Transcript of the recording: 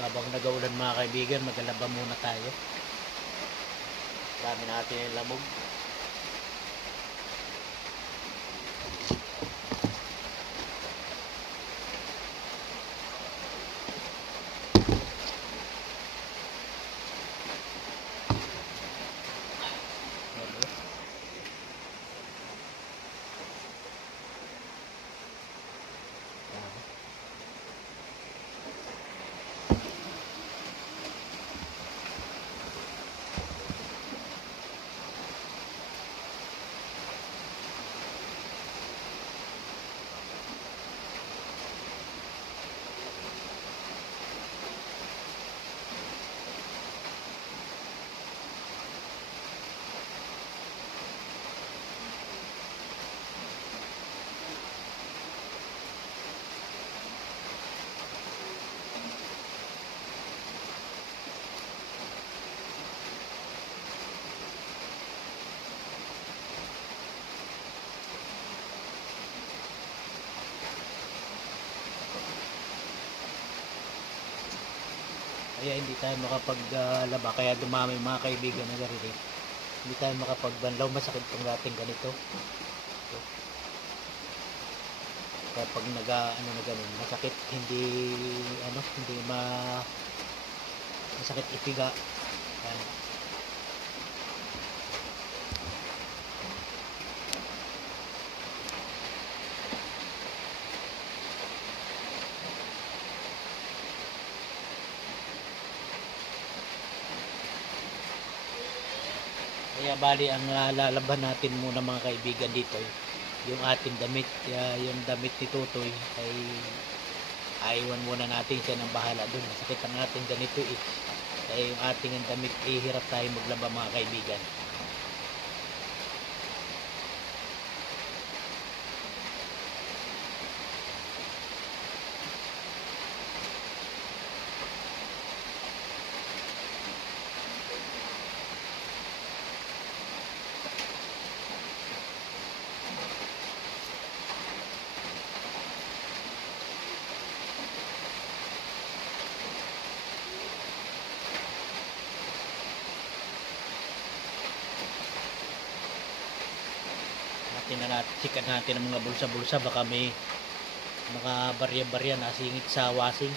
Habang nag-uulan mga kaibigan, maglalaba muna tayo. Dami natin yung lamog. Kaya hindi tayo makapaglaba, kaya dumami mga kaibigan na garinig. Hindi tayo makapagbanlaw, masakit pang dating ganito. So, kapag na ganun, masakit, hindi masakit ipiga. Yan. Kaya bali ang lalaban natin muna mga kaibigan dito yung ating damit, yung damit ni Tutoy ay aiwan muna natin siya ng bahala dun. Masakit ang ating ganito kaya yung ating damit hirap tayo maglaba mga kaibigan. Sikat natin ang mga bulsa-bulsa, baka may mga barya-barya na singit sa wasing.